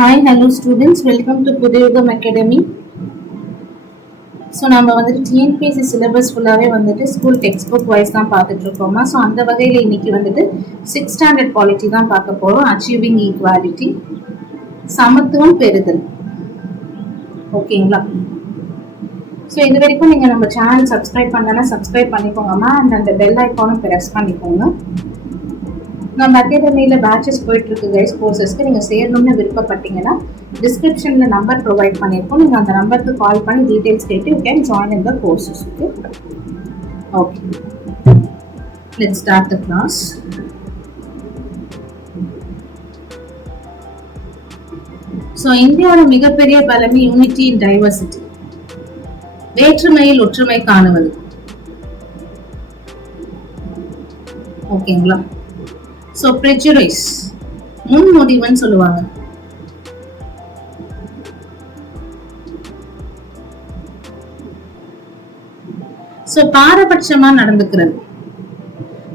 Hi, hello students. Welcome to Pudayugam Academy. So நம்ம வந்துட்டு TNPSC syllabus ஃபுல்லாகவே வந்துட்டு ஸ்கூல் டெக்ஸ்ட் புக் வைஸ் தான் பார்த்துட்டு இருக்கோமா. ஸோ அந்த வகையில் இன்னைக்கு வந்துட்டு 6th ஸ்டாண்டர்ட் பாலிட்டி தான் பார்க்க போகிறோம். அச்சீவிங் ஈக்வாலிட்டி, சமத்துவம் பெறுதல். ஓகேங்களா? ஸோ இது வரைக்கும் நீங்கள் நம்ம சேனல் சப்ஸ்கிரைப் பண்ணலன்னா சப்ஸ்கிரைப் பண்ணிக்கோங்கம்மா. அண்ட் அந்த பெல் ஐக்கானும் ப்ரெஸ் பண்ணிக்கோங்க. நம்ம அகாடமியில் பேட்சஸ் போயிட்டு இருக்கு கைஸ். கோர்சஸ்க்கு நீங்கள் சேரணும்னு விருப்பப்பட்டீங்கன்னா டிஸ்கிரிப்ஷனில் நம்பர் ப்ரொவைட் பண்ணியிருக்கோம். நீங்கள் அந்த நம்பருக்கு கால் பண்ணி டீட்டெயில்ஸ் கேட்டு you can join in the courses. Okay, let's start the class. So இந்தியாவோட மிகப்பெரிய பலமே யூனிட்டி இன் டைவர்சிட்டி, வேற்றுமையில் ஒற்றுமை காணுவது. ஓகேங்களா? ஸோ ப்ரெஜுடைஸ், முன்முடிவுன்னு சொல்லுவாங்க. ஸோ பாரபட்சமா நடந்துக்கிறது,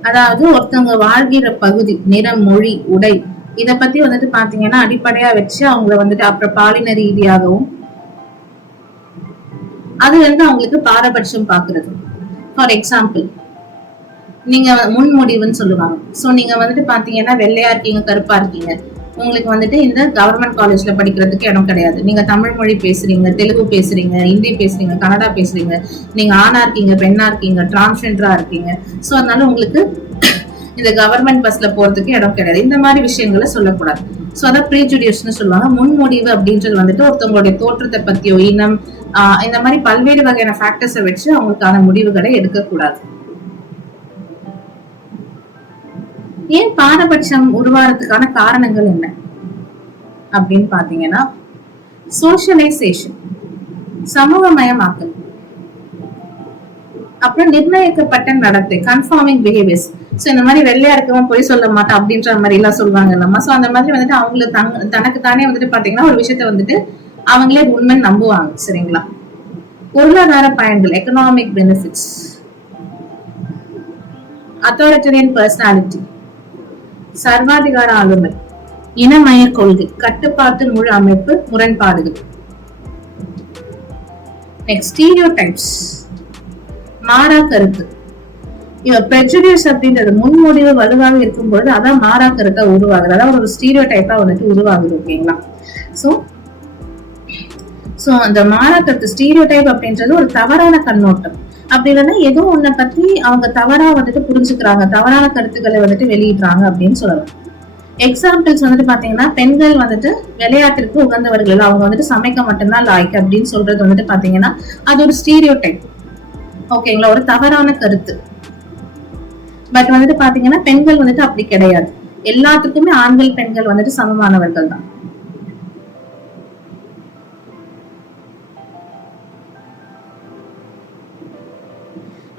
அதாவது ஒருத்தவங்க வாழ்கிற பகுதி, நிறம், மொழி, உடை இத பத்தி வந்துட்டு பாத்தீங்கன்னா அடிப்படையா வச்சு அவங்கள வந்துட்டு அப்புறம் பாலின ரீதியாகவும் அது வந்து அவங்களுக்கு பாரபட்சம் பாக்குறது. ஃபார் எக்ஸாம்பிள், நீங்க முன்முடிவுன்னு சொல்லுவாங்க. ஸோ நீங்க வந்துட்டு பாத்தீங்கன்னா வெள்ளையா இருக்கீங்க, கருப்பா இருக்கீங்க, உங்களுக்கு வந்துட்டு இந்த கவர்மெண்ட் காலேஜ்ல படிக்கிறதுக்கு இடம் கிடையாது. நீங்க தமிழ் மொழி பேசுறீங்க, தெலுங்கு பேசுறீங்க, ஹிந்தி பேசுறீங்க, கன்னடா பேசுறீங்க, நீங்க ஆணா இருக்கீங்க, பெண்ணா இருக்கீங்க, டிரான்ஸ்ஜெண்டரா இருக்கீங்க, ஸோ அதனால உங்களுக்கு இந்த கவர்மெண்ட் பஸ்ல போறதுக்கு இடம் கிடையாது. இந்த மாதிரி விஷயங்களை சொல்லக்கூடாது. ஸோ அதான் ப்ரீஜுடியூஸ்னு சொல்லுவாங்க. முன்முடிவு அப்படின்றது வந்துட்டு ஒருத்தவங்களுடைய தோற்றத்தை பத்தியோ, இனம், இந்த மாதிரி பல்வேறு வகையான ஃபேக்டர்ஸை வச்சு அவங்களுக்கான முடிவுகளை எடுக்கக்கூடாது. ஏன் பாரபட்சம் உருவாகிறதுக்கான காரணங்கள் என்ன அப்படின்னு பாத்தீங்கன்னா, சோஷியலைசேஷன், சமூகமயமாக்கல், அப்புறம் நிர்ணயிக்கப்பட்ட நடத்தை, கன்ஃபார்மிங் பிஹேவியர்ஸ். ஸோ இந்த மாதிரி வெள்ளையா இருக்கவன் பொய் சொல்ல மாட்டான் அப்படின்ற மாதிரி எல்லாம் சொல்லுவாங்க இல்லம்மா. ஸோ அந்த மாதிரி வந்துட்டு அவங்களுக்கு தனக்கு தானே வந்துட்டு பாத்தீங்கன்னா ஒரு விஷயத்த வந்துட்டு அவங்களே உண்மை நம்புவாங்க. சரிங்களா? பொருளாதார பயன்கள், எக்கனாமிக் பெனிஃபிட்ஸ், அத்தாரிட்டரியன் பர்சனாலிட்டி, சர்வாதிகார ஆளுமை, இனமய கொள்கை, கட்டுப்பாட்டு முழு அமைப்பு, முரண்பாடுகள். நெக்ஸ்ட், ஸ்டீரியோடைப்ஸ், மாறா கருத்து. ப்ரெஜுடியூஸ் அப்படின்றது முன்முடிவு வலுவாக இருக்கும்போது அதான் மாறா கருத்தா உருவாகுது, அதாவது ஒரு ஸ்டீரியோடைப்பா வந்துட்டு உருவாகுது. ஓகேங்களா? சோ அந்த மாறா கருத்து, ஸ்டீரியோடைப் அப்படின்றது ஒரு தவறான கண்ணோட்டம். அப்படி இல்லைன்னா ஏதோ ஒன்ன பத்தி அவங்க தவறா வந்துட்டு புரிஞ்சுக்கிறாங்க, தவறான கருத்துக்களை வந்துட்டு வெளியிடுறாங்க அப்படின்னு சொல்லலாம். எக்ஸாம்பிள்ஸ் வந்துட்டு பாத்தீங்கன்னா, பெண்கள் வந்துட்டு விளையாட்டிற்கு உகந்தவர்கள், அவங்க வந்துட்டு சமைக்க மட்டும்தான் லாய்க்கு அப்படின்னு சொல்றது வந்துட்டு பாத்தீங்கன்னா அது ஒரு ஸ்டீரியோடைப். ஓகேங்களா? ஒரு தவறான கருத்து. பட் வந்துட்டு பாத்தீங்கன்னா பெண்கள் வந்துட்டு அப்படி கிடையாது. எல்லாத்துக்குமே ஆண்கள் பெண்கள் வந்துட்டு சமமானவர்கள் தான்.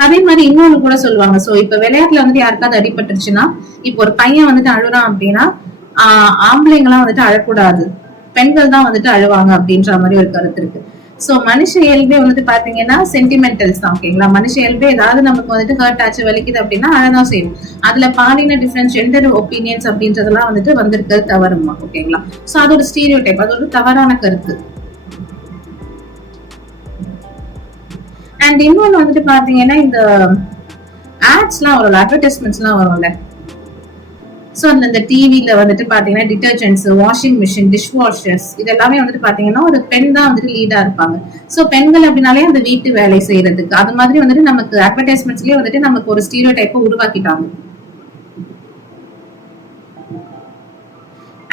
அதே மாதிரி இன்னொன்னு கூட சொல்லுவாங்க. சோ இப்ப விளையாட்டுல வந்துட்டு யாருக்காவது அடிபட்டுருச்சுன்னா, இப்ப ஒரு பையன் வந்துட்டு அழுறான் அப்படின்னா ஆம்பளைங்களாம் வந்துட்டு அழக்கூடாது, பெண்கள் தான் வந்துட்டு அழுவாங்க அப்படின்ற மாதிரி ஒரு கருத்து இருக்கு. சோ மனுஷ இயல்பே வந்துட்டு பாத்தீங்கன்னா சென்டிமெண்டல்ஸ் தான். ஓகேங்களா? மனுஷ இயல்பே ஏதாவது நமக்கு வந்துட்டு ஹர்ட் ஆச்சு, வலிக்குது அப்படின்னா அழதான் செய்யும். அதுல பாலின டிஃபரன்ஸ், ஜெண்டர் ஒப்பீனியன்ஸ் அப்படின்றதெல்லாம் வந்துட்டு வந்திருக்கிறது தவறுமா. ஓகேங்களா? சோ அது ஒரு ஸ்டீரியோடைப், அது ஒரு தவறான கருத்து. அண்ட் இன்னொன்னு வந்துட்டு பாத்தீங்கன்னா, இந்த ஆட்ஸ் எல்லாம் வரும், அட்வர்டைஸ்மெண்ட்ஸ் எல்லாம் வரும்ல. சோ அதுல இந்த டிவில வந்துட்டு பாத்தீங்கன்னா detergents, washing machine, dish washers இது எல்லாமே வந்துட்டு பாத்தீங்கன்னா ஒரு பெண் தான் வந்துட்டு லீடா இருப்பாங்க. சோ பெண்கள் அப்படின்னாலே அந்த வீட்டு வேலை செய்யறதுக்கு அது மாதிரி வந்துட்டு நமக்கு அட்வர்டைஸ்மெண்ட்ஸ்லயே வந்துட்டு நமக்கு ஒரு ஸ்டீரியோடைப்பை உருவாக்கிட்டாங்க.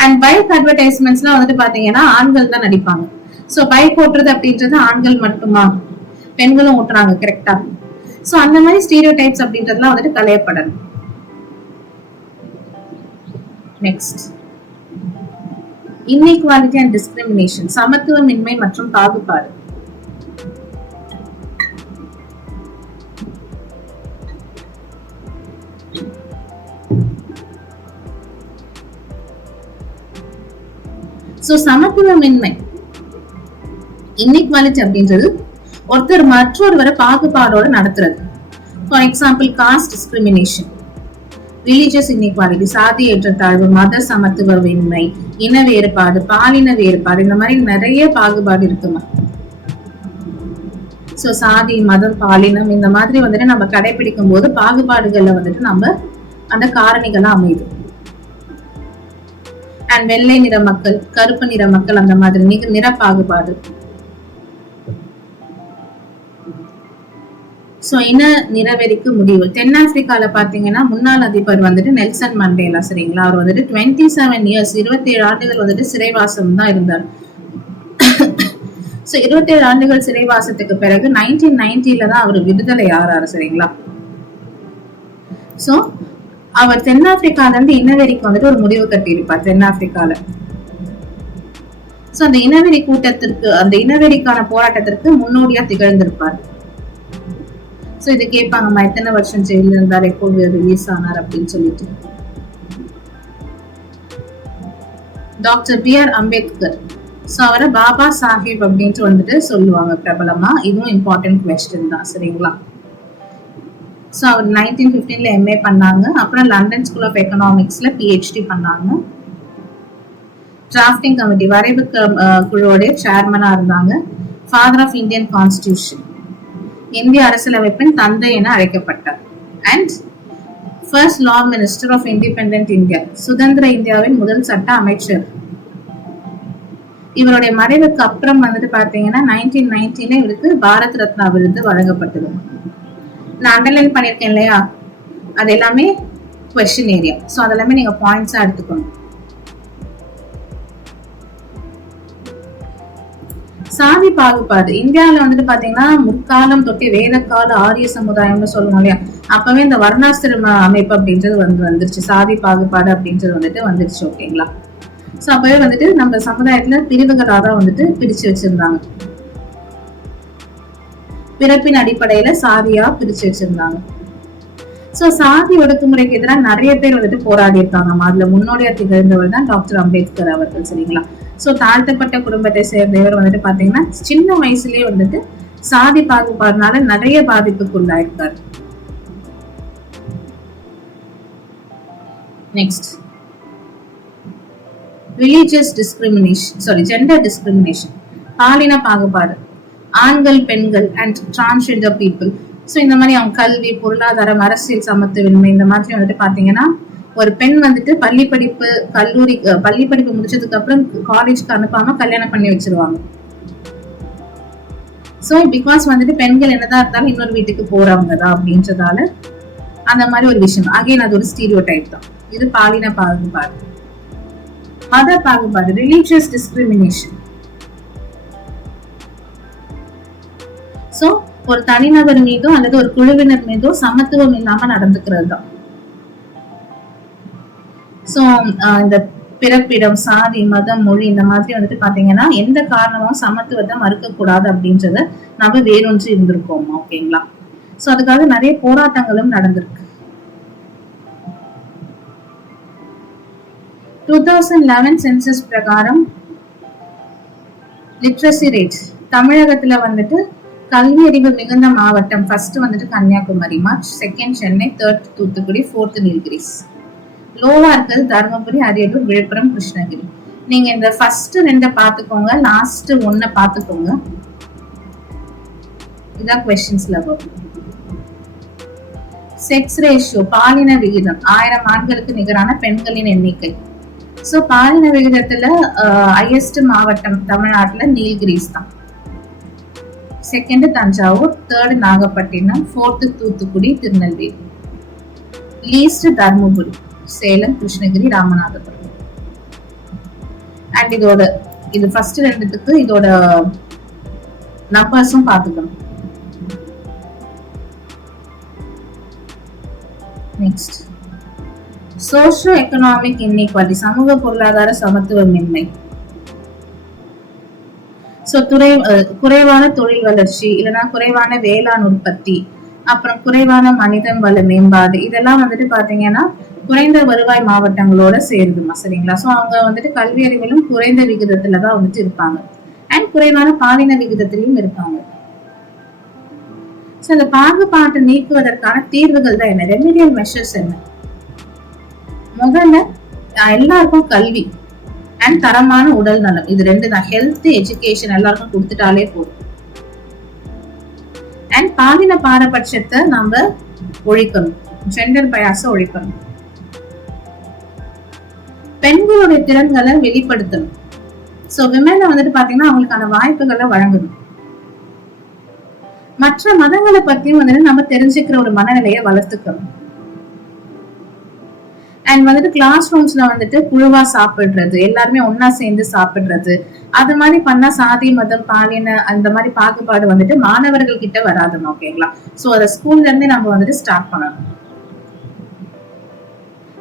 அண்ட் பைக் அட்வர்டைஸ்மெண்ட்ஸ்லாம் வந்துட்டு பாத்தீங்கன்னா ஆண்கள் தான் நடிப்பாங்க. சோ பைக் ஓட்டுறது அப்படின்றது ஆண்கள் மட்டுமா, பெண்களும் ஓட்டுறாங்க. கரெக்டா? சோ அந்த மாதிரி ஸ்டீரியோடைப்ஸ் அப்படின்றதுலாம் வந்துட்டு களையப்படணும். நெக்ஸ்ட், இன்இக்வாலிட்டி அண்ட் டிஸ்கிரிமினேஷன், சமத்துவமின்மை மற்றும் பாகுபாடு. சோ சமத்துவமின்மை, இன்இக்வாலிட்டி அப்படின்றது ஒருத்தர் மற்றொருவரை பாகுபாடோட நடத்துறது. For example, cost discrimination, religious inequality, சாதி ஏற்றத்தாழ்வு, மத சமத்துவமின்மை, இன வேறுபாடு, பாலின வேறுபாடு, இந்த மாதிரி நிறைய பாகுபாடு இருக்குமா. சோ சாதி, மதம், பாலினம் இந்த மாதிரி வந்துட்டு நம்ம கடைபிடிக்கும் போது பாகுபாடுகள்ல வந்துட்டு நம்ம அந்த காரணிகளா அமையுது. அண்ட் வெள்ளை நிற மக்கள், கருப்பு நிற மக்கள், அந்த மாதிரி நிற பாகுபாடு. சோ இன நிறவெறிக்கு முடிவு. தென்னாப்பிரிக்கால பாத்தீங்கன்னா முன்னாள் அதிபர் வந்துட்டு நெல்சன் மண்டேலா, சரிங்களா, அவர் வந்துட்டு 27 இயர்ஸ் 27 ஆண்டுகள் வந்துட்டு சிறைவாசம் தான் இருந்தார். சோ 27 ஆண்டுகள் சிறைவாசத்துக்கு பிறகு 1990 தான் அவர் விடுதலை ஆறாரு, சரிங்களா. சோ அவர் தென்னாப்பிரிக்கால இருந்து இனவெறிக்கு வந்துட்டு ஒரு முடிவு கட்டியிருப்பார் தென்னாப்பிரிக்கால. சோ அந்த இனவெறி கூட்டத்திற்கு, அந்த இனவெறிக்கான போராட்டத்திற்கு முன்னோடியா திகழ்ந்திருப்பார். சோ இது கேட்பாங்கம்மா, எத்தனை வருஷம் ஜெயில இருந்தார், எப்போது ரிலீஸ் ஆனார் அப்படின்னு சொல்லிட்டு. Doctor B.R. அம்பேத்கர், சோ அவரை பாபா சாஹிப் அப்படின்ட்டு வந்துட்டு சொல்லுவாங்க பிரபலமா. இதுவும் இம்பார்ட்டன்ட் கொஸ்டின் தான், சரிங்களா. சோ அவர் 1915 MA பண்ணாங்க. அப்புறம் லண்டன் ஸ்கூல் ஆஃப் எக்கனாமிக்ஸ்ல PhD பண்ணாங்க. டிராஃப்டிங் கமிட்டி, வரைவு குழுவோட சேர்மனா இருந்தாங்க. ஃபாதர் ஆஃப் இந்தியன் கான்ஸ்டிடியூஷன், இந்திய அரசியலமைப்பின் தந்தை என அழைக்கப்பட்டார். And first law minister of independent India, சுதந்திர இந்தியாவின் முதல் சட்ட அமைச்சர். இவருடைய மறைவுக்கு அப்புறம் வந்துட்டு பாத்தீங்கன்னா 1990 இவருக்கு பாரத் ரத்னா விருது வழங்கப்பட்டது. நான் அண்டர்லைன் பண்ணிருக்கேன் இல்லையா, அது எல்லாமே கொஸ்டின் ஏரியா. சோ அதெல்லாமே நீங்க பாயிண்ட்ஸா எடுத்துக்கணும். சாதி பாகுபாடு இந்தியாவில வந்துட்டு பாத்தீங்கன்னா முற்காலம் தொட்டி வேத கால ஆரிய சமுதாயம்னு சொல்லுவோம் இல்லையா, அப்பவே இந்த வர்ணாசிரம அமைப்பு அப்படின்றது வந்துருச்சு. சாதி பாகுபாடு அப்படின்றது வந்துட்டு வந்துருச்சு, ஓகேங்களா. சோ அப்பவே வந்துட்டு நம்ம சமுதாயத்துல பிரிவுகளா தான் வந்துட்டு பிரிச்சு வச்சிருந்தாங்க. பிறப்பின் அடிப்படையில சாதியா பிரிச்சு வச்சிருந்தாங்க. சோ சாதி ஒடுக்குமுறைக்கு எதிராக நிறைய பேர் வந்துட்டு போராடி இருக்காங்க. அதுல முன்னோடியா திகழ்ந்தவர் தான் டாக்டர் அம்பேத்கர் அவர்கள், சரிங்களா. சோ தாழ்த்தப்பட்ட குடும்பத்தை சேர்ந்தவர் வந்துட்டு பாத்தீங்கன்னா சின்ன வயசுலயே வந்துட்டு சாதி பாகுபாடுனால நிறைய பாதிப்புக்கு உள்ளாயிருக்காரு. Next, religious discrimination, gender discrimination, பாலின பாகுபாடு, ஆண்கள், பெண்கள் அண்ட் டிரான்ஸ்ஜெண்டர் பீப்புள். சோ இந்த மாதிரி அவங்க கல்வி, பொருளாதாரம், அரசியல் சமத்துவமின்மை, இந்த மாதிரி வந்துட்டு பாத்தீங்கன்னா ஒரு பெண் வந்துட்டு பள்ளி படிப்பு முடிச்சதுக்கு அப்புறம் காலேஜ்க்கு அனுப்பாம கல்யாணம் பண்ணி வச்சிருவாங்க. சோ பிகாஸ் வந்துட்டு பெண்கள் என்னதான் இருந்தாலும் இன்னொரு வீட்டுக்கு போறவங்க தான் அப்படின்றதால அந்த மாதிரி ஒரு விஷயம். அகைன் அது ஒரு ஸ்டீரியோ டைப் தான். இது பாலின பாகுபாடு. மத பாகுபாடு, ரிலீஜியஸ் டிஸ்கிரிமினேஷன். சோ ஒரு தனிநபர் மீதோ அல்லது ஒரு குழுவினர் மீதோ சமத்துவம் இல்லாம நடந்துக்கிறது தான். சோ இந்த பிறப்பிடம், சாதி, மதம், மொழி இந்த மாதிரி வந்துட்டு பாத்தீங்கன்னா எந்த காரணமும் சமத்துவத்தை மறுக்க கூடாது அப்படின்றத நம்ம வேறொன்று இருந்திருக்கோம், ஓகேங்களா. சோ அதுக்காக நிறைய போராட்டங்களும் நடந்திருக்கு. 2011 சென்சஸ் பிரகாரம் லிட்ரஸி ரேட் தமிழகத்துல வந்துட்டு கல்வி அறிவு மிகுந்த மாவட்டம் ஃபர்ஸ்ட் வந்துட்டு கன்னியாகுமரி, மார்ச், second Chennai, third Thoothukudi, fourth Nilgiris. லோவா இருக்கிறது தருமபுரி, அரியலூர், விழுப்புரம், கிருஷ்ணகிரி. நீங்க இந்த ஃபர்ஸ்ட் 2 பாத்துக்கோங்க, லாஸ்ட் 1 பாத்துக்கோங்க. இதான் क्वेश्चंसல வரும். செக்ஸ் ரேஷியோ, பாலின விகிதம், 1000 ஆண்களுக்கு நிகரான பெண்களின் எண்ணிக்கை. சோ பாலின விகிதத்துல ஹையஸ்ட் மாவட்டம் தமிழ்நாட்டுல நீலகிரிஸ் தான். Second Thanjavur, third Nagapattinam, fourth Thoothukudi, Tirunelveli. Least Dharmapuri, Salem, Krishnagiri, Ramanathapuram. And இது ஃபர்ஸ்ட் 2த்துக்கு இதோட நம்பர்ஸும் பாத்துக்கணும். நெக்ஸ்ட், சோஷியோ எக்கனாமிக் இன்இக்வாலிட்டி, சமூக பொருளாதார சமத்துவமின்மை. சோ குறைவான தொழில் வளர்ச்சி, இல்லைன்னா குறைவான வேளாண் உற்பத்தி, அப்புறம் குறைவான மனிதன் வள மேம்பாடு, இதெல்லாம் வந்துட்டு பாத்தீங்கன்னா குறைந்த வருவாய் மாவட்டங்களோட சேருதுமா, சரிங்களா. சோ அவங்க வந்துட்டு கல்வி அறிவிலும் குறைந்த விகிதத்துலதான் வந்துட்டு இருப்பாங்க. அண்ட் குறைவான பாலின விகிதத்திலையும் இருப்பாங்க. சோ இந்த பாகுபாட்டை நீக்குவதற்கான தீர்வுகள் தான் என்ன, ரெமிடியல் மெஷர்ஸ் என்ன. முதல்ல எல்லாருக்கும் கல்வி அண்ட் தரமான உடல் நலம், இது ரெண்டு தான். ஹெல்த் எஜுகேஷன் எல்லாருக்கும் கொடுத்துட்டாலே போதும். அண்ட் பாலின பாரபட்சத்தை நாம ஒழிக்கணும், ஜெண்டர் பயாஸ ஒழிக்கணும். பெண்களுடைய திறன்களை வெளிப்படுத்தணும். சோ விமனை வந்துட்டு பாத்தீங்கன்னா அவங்களுக்கான வாய்ப்புகளை வழங்கணும். மற்ற மதங்களை பத்தியும் வந்துட்டு நம்ம தெரிஞ்சுக்கிற ஒரு மனநிலையை வளர்த்துக்கணும். அண்ட் வந்துட்டு கிளாஸ் ரூம்ஸ்ல வந்துட்டு குழுவா சாப்பிடுறது, எல்லாருமே ஒன்னா சேர்ந்து சாப்பிடுறது, அது மாதிரி பண்ணா சாதி மதம் பாலின அந்த மாதிரி பாகுபாடு வந்துட்டு மாணவர்கள் கிட்ட வராதுன்னு. ஓகேங்களா? சோ அத ஸ்கூல்ல இருந்தே நம்ம வந்துட்டு ஸ்டார்ட் பண்ணணும்.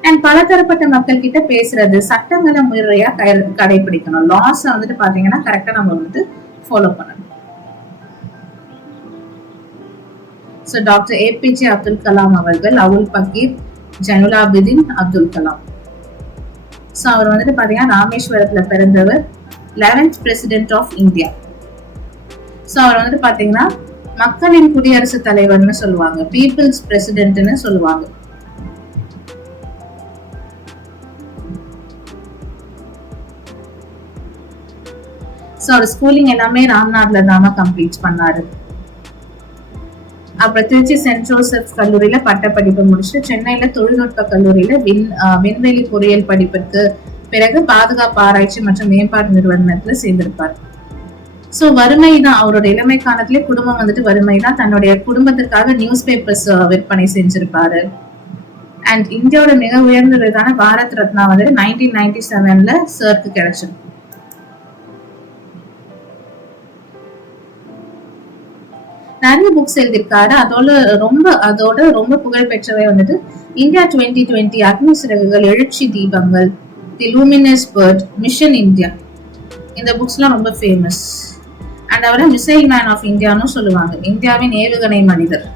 அண்ட் பலதரப்பட்ட மக்கள் கிட்ட பேசுறது, சட்டங்களை முறையா கடைபிடிக்கணும். லாஸ் வந்துட்டு பாத்தீங்கன்னா கரெக்டா நம்ம வந்துட்டு ஃபாலோ பண்ணணும். So doctor APJ Abdul Kalam அவர்கள், அவுல் பக்கீர் ஜைனுலாபிதீன் அப்துல் கலாம். சோ அவர் வந்துட்டு பாத்தீங்கன்னா ராமேஸ்வரத்துல பிறந்தவர், 11th president of India. So அவர் வந்துட்டு பாத்தீங்கன்னா மக்களின் குடியரசுத் தலைவர்னு சொல்லுவாங்க, பீப்புள்ஸ் பிரசிடென்ட்னு சொல்லுவாங்க. சோ அவர் ஸ்கூலிங் எல்லாமே ராம்நாத்ல தாம கம்ப்ளீட் பண்ணாரு. அப்புறம் திருச்சி சென்ட் ஜோசப் கல்லூரியில பட்டப்படிப்பு முடிச்சுட்டு சென்னையில தொழில்நுட்ப கல்லூரியில விண்வெளி பொறியியல் படிப்பிற்கு பிறகு பாதுகாப்பு ஆராய்ச்சி மற்றும் மேம்பாட்டு நிறுவனத்துல சேர்ந்திருப்பார். சோ வறுமை தான் அவரோட இளமை காலத்திலே, குடும்பம் வந்துட்டு வறுமை தான். தன்னுடைய குடும்பத்திற்காக நியூஸ் பேப்பர்ஸ் விற்பனை செஞ்சிருப்பாரு. அண்ட் இந்தியாவோட மிக உயர்ந்த விருதான பாரத் ரத்னா வந்துட்டு 1997ல சருக்கு கிடைச்சிருக்கு. நிறைய புக்ஸ் எழுதியிருக்காரு. அதோட ரொம்ப புகழ் பெற்றவை வந்துட்டு India 2020, Agni Siragugal, Ezhuchi Deepangal, the luminous bird, mission India. இந்த புக்ஸ் எல்லாம் ரொம்ப ஃபேமஸ். அண்ட் அவரை மிசைல் மேன் ஆஃப் இந்தியான்னு சொல்லுவாங்க, இந்தியாவின் ஏவுகணை மனிதர்.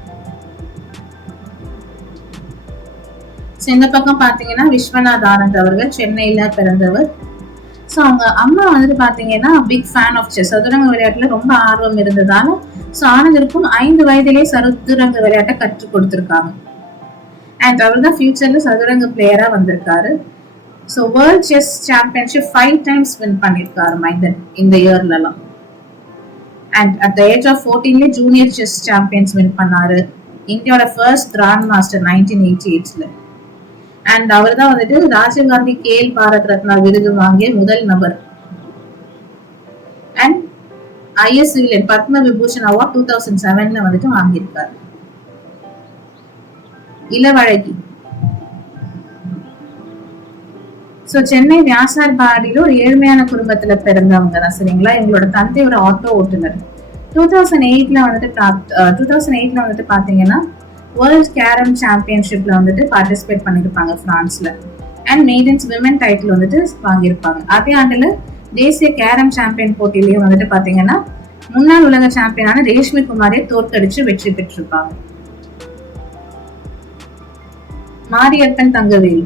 இந்த பக்கம் பாத்தீங்கன்னா விஸ்வநாத் ஆனந்த் அவர்கள் சென்னையில பிறந்தவர். ஸோ அவங்க அம்மா வந்துட்டு பாத்தீங்கன்னா பிக் ஃபேன் ஆஃப் செஸ், சதுரங்க விளையாட்டுல ரொம்ப ஆர்வம் இருந்ததால ஸோ ஆனந்திற்கும் 5 வயதிலே சதுரங்க விளையாட்டை கற்றுக் கொடுத்திருக்காங்க. அண்ட் அவர் தான் ஃபியூச்சர்ல சதுரங்க பிளேயரா வந்திருக்காரு. So world chess championship 5 times win பண்ணிருக்காரு மைந்தன் இந்த இயர்ல எல்லாம். And at the age of 14 junior chess champions win பண்ணாரு. இந்தியாவோட ஃபர்ஸ்ட் கிராண்ட் மாஸ்டர் 1988ல. அண்ட் அவர் தான் வந்துட்டு ராஜீவ்காந்தி கேல் பாரத் ரத்னா விருது வாங்கிய முதல் நபர். And is civilian Padma Vibhushan award 2007ல வந்துட்டு வாங்கியிருக்காரு. இளவழகி. சோ சென்னை வியாசார்பாடியில ஒரு ஏழ்மையான குடும்பத்துல பிறந்தவங்க தான், சரிங்களா? இவங்களோட தந்தை ஒரு ஆட்டோ ஓட்டுநர். 2008ல வந்துட்டு பாத்தீங்கன்னா வேர்ல்ட் கேரம் சாம்பியன்ஷிப்ல வந்துட்டு பார்ட்டிசிபேட் பண்ணிருப்பாங்க பிரான்ஸ்ல. அண்ட் மெய்டன்ஸ் விமன் டைட்டில் வந்துட்டு வாங்கியிருப்பாங்க. அதே ஆண்டுல தேசிய கேரம் சாம்பியன் போட்டியிலயும் வந்துட்டு பாத்தீங்கன்னா முன்னாள் உலக சாம்பியனான ரேஷ்மி குமாரை தோற்கடிச்சு வெற்றி பெற்றிருப்பாங்க. மாரியப்பன் தங்கவேலு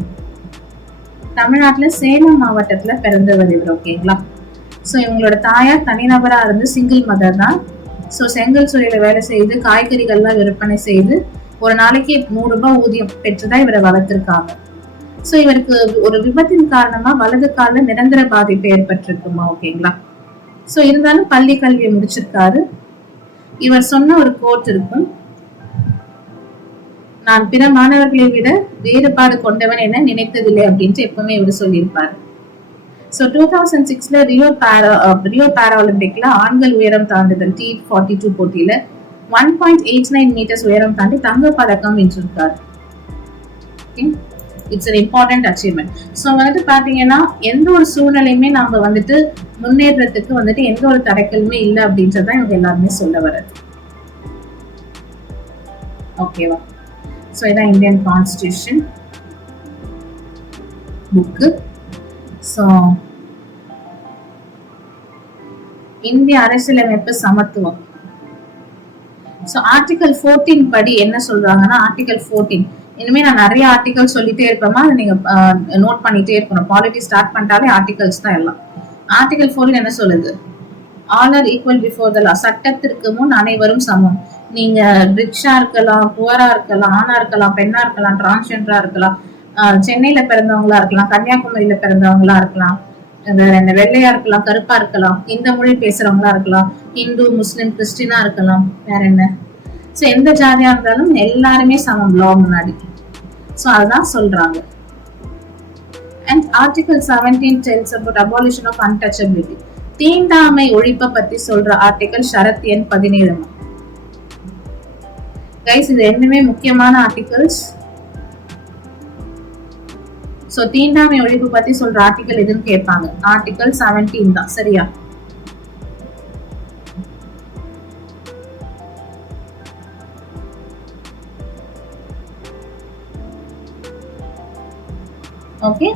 தமிழ்நாட்டுல சேலம் மாவட்டத்துல பிறந்தவர் இவர். ஓகேங்களா? சோ இவங்களோட தாயார் தனிநபரா இருந்து சிங்கிள் மதர் தான். சோ செங்கல் சூழல வேலை செய்து காய்கறிகள்லாம் விற்பனை செய்து ஒரு நாளைக்கு 100 ரூபாய் ஊதியம் பெற்றுதான் இவரை வளர்த்திருக்காங்க. சோ இவருக்கு ஒரு விபத்தின் காரணமா வலது கால நிரந்தர பாதிப்பு ஏற்பட்டிருக்குமா. ஓகேங்களா? சோ இருந்தாலும் பள்ளி கல்வியை முடிச்சிருக்காரு. இவர் சொன்ன ஒரு கோட் இருக்கும், நான் பிற மாணவர்களை விட வேறுபாடு கொண்டவன் என நினைத்ததில்லை அப்படின்ட்டு எப்பவுமே இவர் சொல்லியிருப்பாரு. சோ 2006ல ரியோ பாராலிம்பிக்ல ஆண்கள் உயரம் தாண்டுதல் T42 போட்டியில 1.89 meters உயரம் தாண்டி தங்க பதக்கம் வென்றிருக்காரு. It's an important achievement. So வந்துட்டு பாத்தீங்கன்னா எந்த ஒரு சூழ்நிலையுமே நாம வந்துட்டு முன்னேற்றத்துக்கு வந்துட்டு எந்த ஒரு தடைக்கலுமே இல்லை அப்படின்றதான் இவங்க எல்லாருமே சொல்ல வர்றது. ஓகேவா? சோ இதான் இந்தியன் கான்ஸ்டிடியூஷன் புக்கு. சோ இந்திய அரசியலமைப்பு சமத்துவம். சோ ஆர்டிகல் 14 படி என்ன சொல்றாங்கன்னா, ஆர்டிகல் 14 இனிமே நான் நிறைய ஆர்டிகல் சொல்லிட்டே இருப்பேமா, நீங்க நோட் பண்ணிட்டே இருக்கணும். பாலிட்டி ஸ்டார்ட் பண்ணிட்டாலே ஆர்டிகல்ஸ் தான் எல்லாம். ஆர்டிகல் 14 என்ன சொல்லுது? All are equal before the law, சட்டத்திற்கு முன் அனைவரும் சமம். நீங்க ரிச்சா இருக்கலாம், புவரா இருக்கலாம், ஆணா இருக்கலாம், பெண்ணா இருக்கலாம், டிரான்ஸ்ஜெண்டரா இருக்கலாம், சென்னையில பிறந்தவங்களா இருக்கலாம், கன்னியாகுமரியில பிறந்தவங்களா இருக்கலாம், வேற என்ன வெள்ளையா இருக்கலாம், கருப்பா இருக்கலாம், இந்த மொழி பேசுறவங்களா இருக்கலாம், இந்து, முஸ்லிம், கிறிஸ்டினா இருக்கலாம், வேற என்ன. சோ எந்த ஜாதியா இருந்தாலும் எல்லாருமே சமம் லா முன்னாடி. சோ அதுதான் சொல்றாங்க. And Article 17 tells about abolition of untouchability. தீண்டாமை ஒழிப்பை பத்தி சொல்ற ஆர்டிகல் ஷரத் எண் 17. கைஸ் இது ரெண்டுமே முக்கியமான ஆர்டிகல்ஸ். சோ தீண்டாமை ஒழிப்பு பத்தி சொல்ற ஆர்டிகல் எதுன்னு கேட்பாங்க. ஆர்டிகல் 17 தான், சரியா? ஓகே,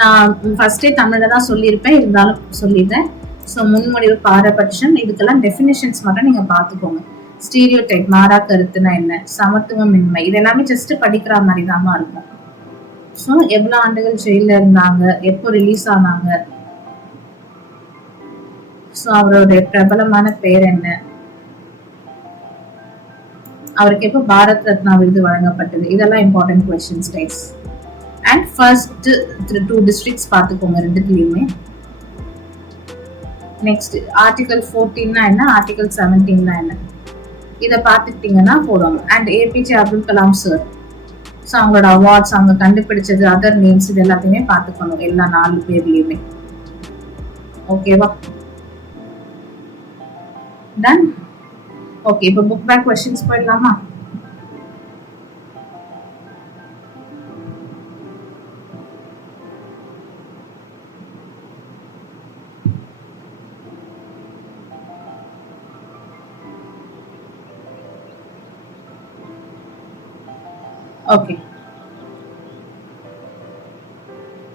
நான் ஃபர்ஸ்டே தமிழ்ல தான் சொல்லியிருப்பேன், இருந்தாலும் சொல்லிடுறேன். ஸோ முன்மொழிவு, பாரபட்சம், இதுக்கெல்லாம் டெஃபினிஷன்ஸ் மட்டும் நீங்க பாத்துக்கோங்க. ஸ்டீரியோ டைப், மாறா கருத்துனா என்ன, சமத்துவமின்மை, இது எல்லாமே ஜஸ்ட் படிக்கிற மாதிரி தான் இருக்கும். ஸோ எவ்வளவு ஆண்டுகள் ஜெயில இருந்தாங்க, எப்போ ரிலீஸ் ஆனாங்க, ஸோ அவருடைய பிரபலமான பேர் என்ன, அவருக்கு எப்போ பாரத் ரத்னா விருது வழங்கப்பட்டது, இதெல்லாம் important questions guys. And first 2 districts பார்த்துக்கோங்க ரெண்டுத்துலயுமே. நெக்ஸ்ட் ஆர்டிகல் 14 என்ன, ஆர்டிகல் 17 என்ன, இதை பார்த்துக்கிட்டீங்கன்னா போதும். And APJ Abdul Kalam sir, so அவங்களோட அவார்ட்ஸ், அவங்க கண்டுபிடிச்சது, அதர் நேம்ஸ், இது எல்லாத்தையுமே பார்த்துக்கணும் எல்லா 4 பேர்லயுமே. ஓகேவா? டன். ஓகே, இப்போ புக் பேக் கொஸ்டின்ஸ் போயிடலாமா? ஓகே,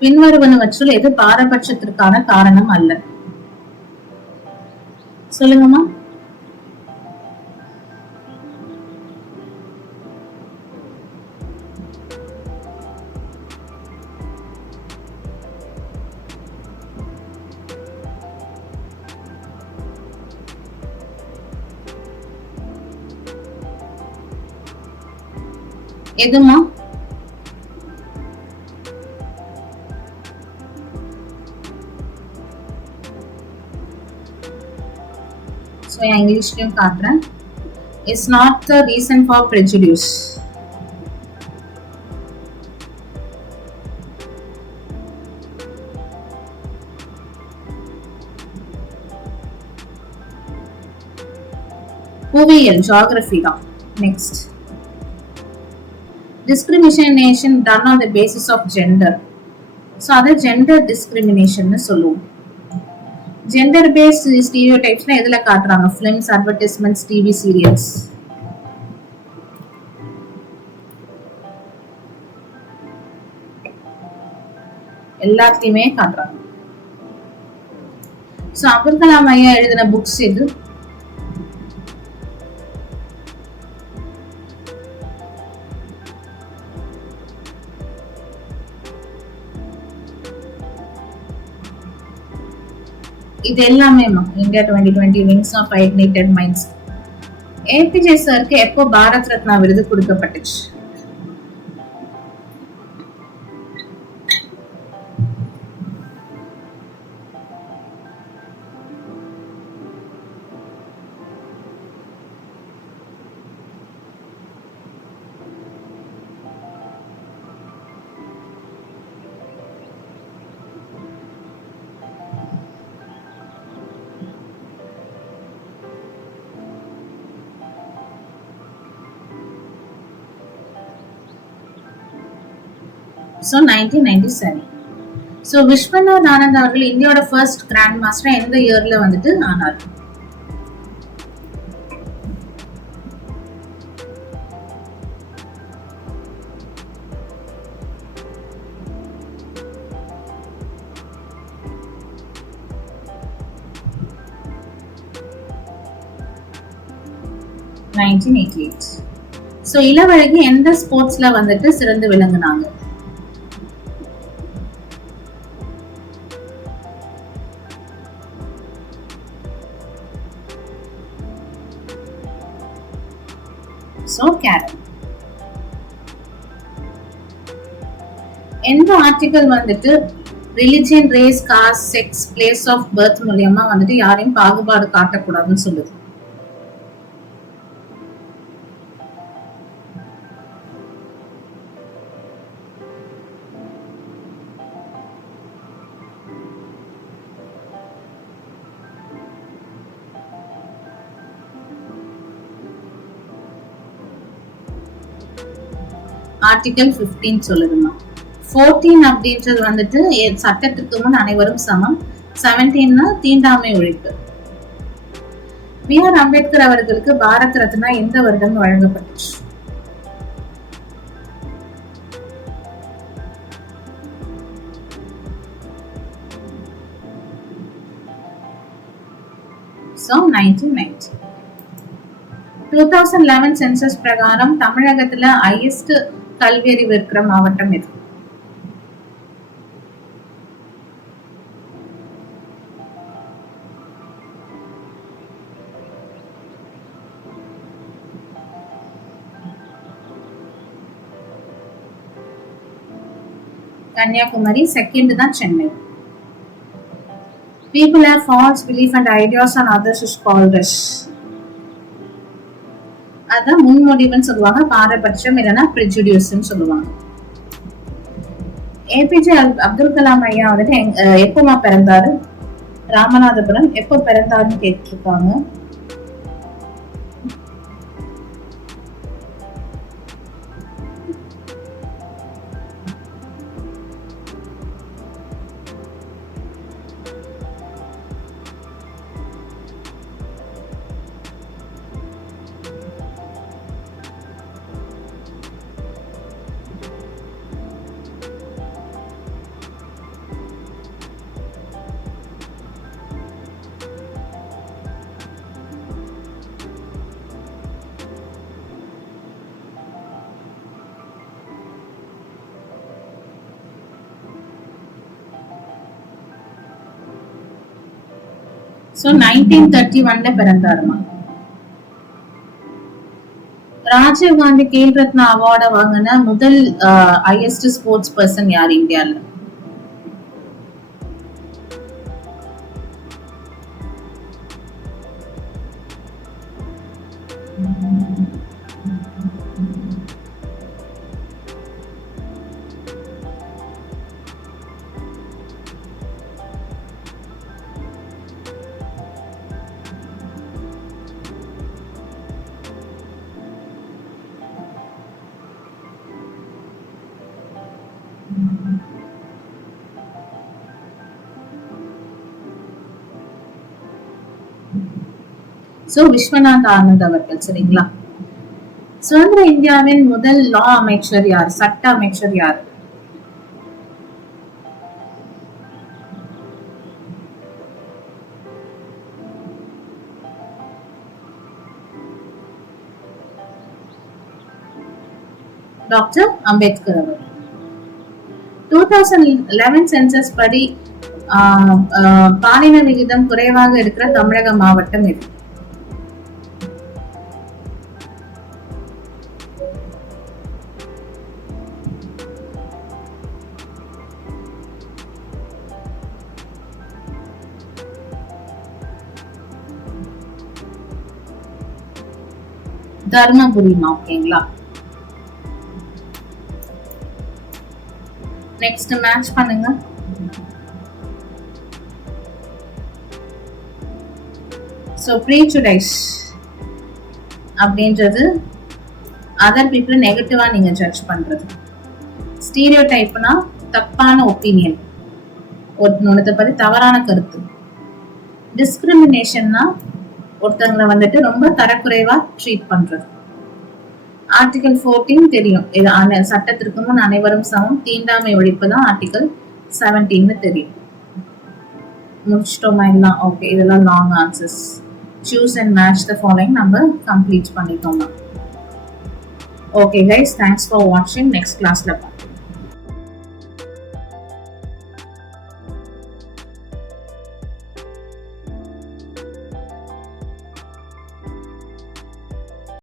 பின்வருவனவற்றுள் எது பாரபட்சத்திற்கான காரணம் அல்ல? சொல்லுங்கம்மா. எதுமா? ஸோ இங்கிலீஷ்லயும் காட்டுறேன். It's not the reason for prejudice. புவியியல், ஜியோகிராஃபி தான். Next, discrimination done on the basis of gender. So அது gender discrimination னு சொல்லுவோம். gender based stereotypes னா எதுல காட்டுறாங்க? films, advertisements, TV serials. எல்லாத்தையுமே காட்டுறாங்க. சோ அப்துல் கலாம் ஐயா எழுதின புக்ஸ் எது? இது எல்லாமே India 2020, wings of ignited minds. APJ சாருக்கு எப்போ பாரத் ரத்னா விருது கொடுக்கப்பட்டுச்சு? So 1997. So விஸ்வநாத் ஆனந்த் அவர்கள் இந்தியாவோட ஃபர்ஸ்ட் கிராண்ட் மாஸ்டர் எந்த இயர்ல வந்துட்டு ஆனார்? So இளவழகி எந்த ஸ்போர்ட்ஸ்ல வந்துட்டு சிறந்து விளங்குனாங்க? So correct. எந்த ஆர்டிகல் வந்துட்டு religion, race, caste, sex, place of birth மூலியமா வந்துட்டு யாரையும் பாகுபாடு காட்டக்கூடாதுன்னு சொல்லுது? ஆர்டிகல் 15 சொல்லுதுமா. 14 அப்படின்றது வந்துட்டு சட்டத்துக்கு முன் அனைவரும் சமம். 17 தீண்டாமை ஒழிப்பு. B.R. அம்பேத்கர் அவர்களுக்கு பாரத் ரத்னா எந்த வருடம் வழங்கப்பட்டுச்சு? So 1990. 2011 சென்சஸ் பிரகாரம் தமிழகத்துல ஹையஸ்ட் கல்வி அறிவு இருக்கிற மாவட்டம் எது? கன்னியாகுமரி. செகண்ட் தான் Chennai. People have false belief and ideas on others is called as. அதான் முன்மொழிவுன்னு சொல்லுவாங்க, பாரபட்சம் இல்லைன்னா prejudiceன்னு சொல்லுவாங்க. ஏபிஜே அப்துல் கலாம் ஐயா வந்துட்டு எப்பமா பிறந்தாரு? ராமநாதபுரம். எப்போ பிறந்தாருன்னு கேட்டிருக்காங்க. So 1931 பிறந்தாருமா. ராஜீவ் காந்தி கேல் ரத்னா அவார்ட வாங்கின முதல் ஹையஸ்ட் ஸ்போர்ட்ஸ் பர்சன் யார் இந்தியால? சோ விஸ்வநாத் ஆனந்த் அவர்கள். சரிங்களா? சுதந்திர இந்தியாவின் முதல் லா அமைச்சர் யார்? சட்ட அமைச்சர் யார்? டாக்டர் அம்பேத்கர் அவர்கள். 2011 சென்சஸ் படி பாலின விகிதம் குறைவாக இருக்கிற தமிழக மாவட்டம் எது? தர்மபுரிமா. ஓகேங்களா? நெக்ஸ்ட் மேட்ச் பண்ணுங்க. சோ ப்ரீஜுடைஸ் அப்படின்றது அதர் பீப்புள் நெகட்டிவா நீங்க ஜட்ஜ் பண்றது. ஸ்டீரியோடைப்னா தப்பான ஒப்பீனியன், ஒருத்தனை பத்தி தவறான கருத்து. டிஸ்கிரிமினேஷன்னா ஒருத்தவங்களை வந்துட்டு ரொம்ப தரக்குறைவா ட்ரீட் பண்றது. ஆர்டிகல் 14 தெரியும், இது சட்டத்திற்கு முன் அனைவரும் சமம். தீண்டாமை ஒழிப்பு தான் ஆர்டிகல் 17 தெரியும். முடிச்சிட்டோமா எல்லாம்? ஓகே, இதெல்லாம் long answers. Choose and match the following நம்ம கம்ப்ளீட் பண்ணிட்டோம்னா. ஓகே கைஸ், தேங்க்ஸ் ஃபார் வாட்சிங். நெக்ஸ்ட் கிளாஸ்ல